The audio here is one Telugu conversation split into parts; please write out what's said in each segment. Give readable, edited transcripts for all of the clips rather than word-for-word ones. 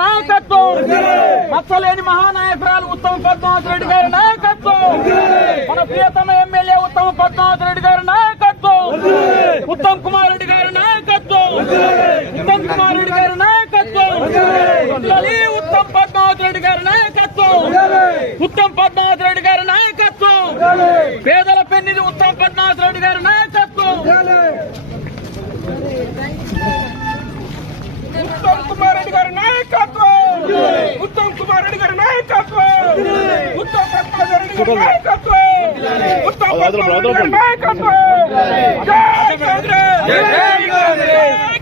నాయకత్వం, మచ్చలేని మహానాయకురాలు ఉత్తమ్ పద్మావతి రెడ్డి గారి నాయకత్వం, మన ప్రియతమ ఎమ్మెల్యే ఉత్తమ్ పద్మావతి రెడ్డి గారి నాయకత్వం, ఉత్తమ్ కుమార్ రెడ్డి గారి నాయకత్వం, ఉత్తమ్ కుమార్ రెడ్డి గారి నాయకత్వం, ఉత్తమ్ పద్మావతి రెడ్డి గారి నాయకత్వం, ఉత్తమ్ పద్మావతి రెడ్డి గారి నాయకత్వం, పేదల పెన్నిది ఉత్తమ్ పద్మావతి రెడ్డి గారి నాయకత్వం, ఉత్తమ్ కుమార్ రెడ్డి గారి నాయకత్వం, ఉత్తమ్ కుమార్ రెడ్డి గారి నాయకత్వం, ఉత్తమ్ పద్మావతి రెడ్డి గారి నాయకత్వం, ఉత్తమ్ పద్మావతి రెడ్డి గారి నాయకత్వం. జై కాంగ్రెస్, జై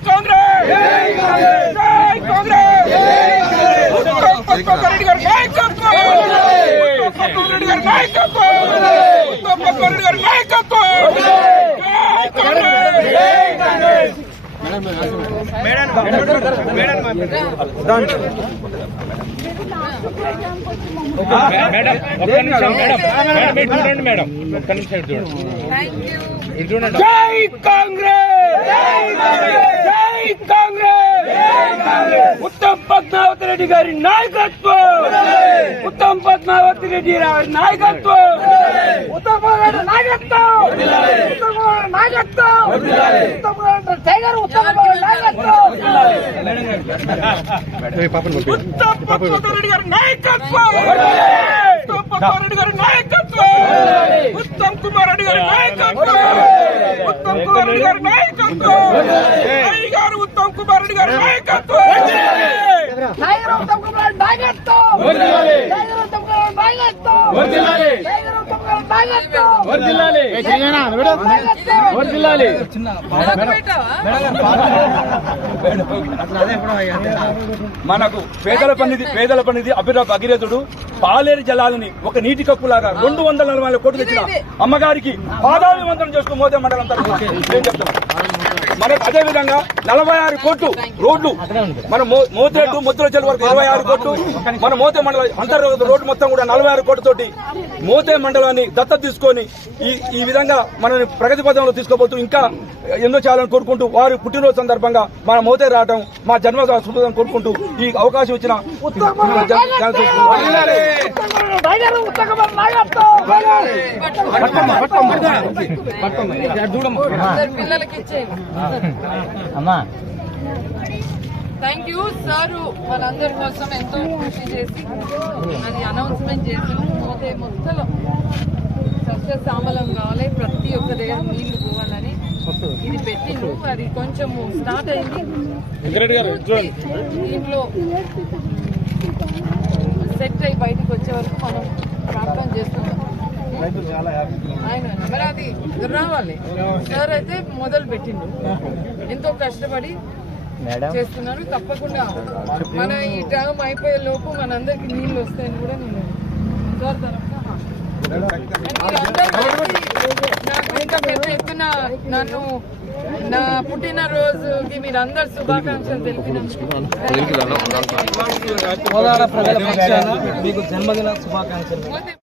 కాంగ్రెస్, జై కాంగ్రెస్, జై కాంగ్రెస్, ఉత్తమ్ పద్మావతి రెడ్డి గారి నాయకత్వం, ఉత్తమ్ పద్మావతి రెడ్డి గారి నాయకత్వం, ఉత్తమ్ పద్మావతి రెడ్డి గారి నాయకత్వం. జై కాంగ్రెస్, జై కాంగ్రెస్. మేడం ఒక్క నిమిషం మేడం ఒక్క నిమిషం చూడండి. జై కాంగ్రెస్, జై కాంగ్రెస్, ఉత్తమ్ పద్మావతి రెడ్డి గారి నాయకత్వం, ఉత్తమ్ పద్మావతి రెడ్డి గారి నాయకత్వం, ఉత్తమ్ నాయకత్వం, నాయకత్వం, టైగర్ ఉత్తమ్ నాయకత్వం, ఉత్తమ్ పద్మావతి రెడ్డి గారి నాయకత్వం, ఉత్తమ్ పద్మావతి రెడ్డి గారి నాయకత్వం, ఉత్తమ్ కుమార్ రెడ్డి గారి నాయకత్వం, ఉత్తమ్ కుమార్ రెడ్డి గారి నాయకత్వం, టైగర్ ఉత్తమ్ కుమార్ రెడ్డి గారి నాయకత్వం, టైగర్ ఉత్తమ్ కుమార్ నాయకత్వం, టైగర్ ఉత్తమ్ కుమార్ నాయకత్వం, టైగర్ ఉత్తమ్ కుమార్ నాయకత్వం, మనకు పేదల పనిది భగీరథుడు పాలేరు జలాలని ఒక నీటి కప్పులాగా 240 కోట్లు తెచ్చిన అమ్మగారికి పాదాభివందనం చేస్తూ మోదే మండలం తరఫున నేను చెప్తున్నాను. మనకు అదే విధంగా 46 కోట్లు రోడ్లు మన మోతేటు ముద్దుల చెరువు వరకు 26 కోట్లు, మన మోతే మండలం అంతర్గత రోడ్డు మొత్తం కూడా 46 కోట్లతోటి మోతే మండలాన్ని దత్తత తీసుకొని ఈ విధంగా మనల్ని ప్రగతి పథంలో తీసుకోబోతూ ఇంకా ఎన్నో చేయాలని కోరుకుంటూ వారి పుట్టినరోజు సందర్భంగా మన మోతే రావడం మా జన్మ శుభం కోరుకుంటూ ఈ అవకాశం ఇచ్చిన థ్యాంక్ యూ సార్. మనందరి కోసం ఎంతో కృషి చేసి అది అనౌన్స్మెంట్ చేసి పోతే మొత్తం సస్యశ్యామలం కావాలి, ప్రతి ఒక్క దగ్గర నీళ్లు పోవాలని ఇది పెట్టిండు. అది కొంచెం స్టార్ట్ అయింది, దీంట్లో సెట్ అయి బయటకు వచ్చే వరకు మనం ప్రార్థన చేస్తున్నాం. ఆయన మరి అది రావాలి. సార్ అయితే మొదలు పెట్టిండు, ఎంతో కష్టపడి చేస్తున్నారు. తప్పకుండా మన ఈ టర్మ్ అయిపోయే లోపు మనందరికి నీళ్ళు వస్తాయని కూడా నేను సార్ తరఫున ఇంత పెద్ద ఎత్తున నన్ను నా పుట్టినరోజుకి మీరు అందరు శుభాకాంక్షలు తెలిపినందుకు ప్రజల పక్షాన మీకు జన్మదిన శుభాకాంక్షలు.